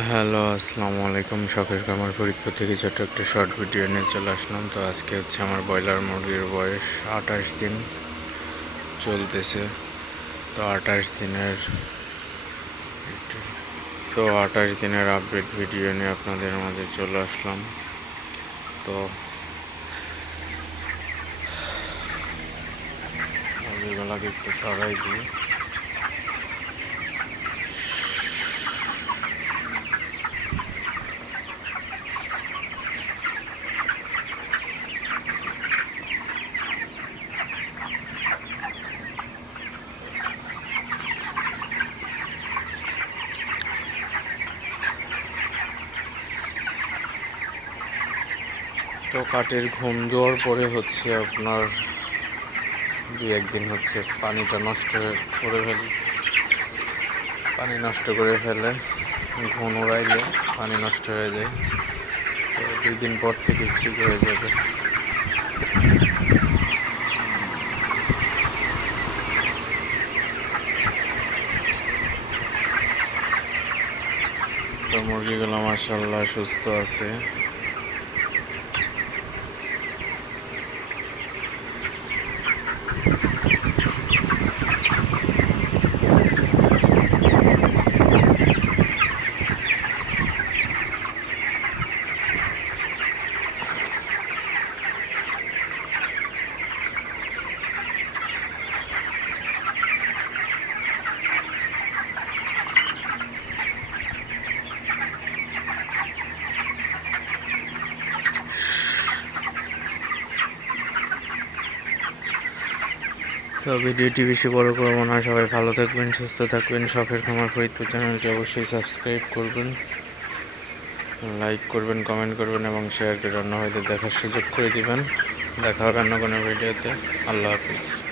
Hello, আসসালামু আলাইকুম। শখের কামার ফরিদপুর থেকে ছোট্ট একটা শর্ট ভিডিও নিয়ে চলে আসলাম। তো আজকে হচ্ছে আমার ব্রয়লার মুরগির বয়স আঠাশ দিন চলতেছে। তো আঠাশ দিনের তো আঠাশ দিনের আপডেট ভিডিও নিয়ে আপনাদের মাঝে চলে আসলাম। তো মুরগিগুলোকে একটু সরাই দিই। তো কাঠের ঘুম দেওয়ার পরে হচ্ছে আপনার। দু একদিন হচ্ছে পানিটা নষ্ট করে ফেলি। পানি নষ্ট করে ফেলে, ঘুম উড়াইলে পানি নষ্ট হয়ে যায়। তো দুই দিন পর থেকে ঠিক হয়ে যাবে। তো মুরগিগুলো মার্শাল্লাহ সুস্থ আছে। তো ভিডিওটি বেশি বড় করব না। সবাই ভালো থাকবেন, সুস্থ থাকবেন। শখের খামার ফরিদপুর চ্যানেলটি অবশ্যই সাবস্ক্রাইব করবেন, লাইক করবেন, কমেন্ট করবেন এবং শেয়ার করে অন্য হয়তো দেখার সুযোগ করে দিবেন। দেখা হবে অন্য কোনো ভিডিওতে। আল্লাহ হাফিজ।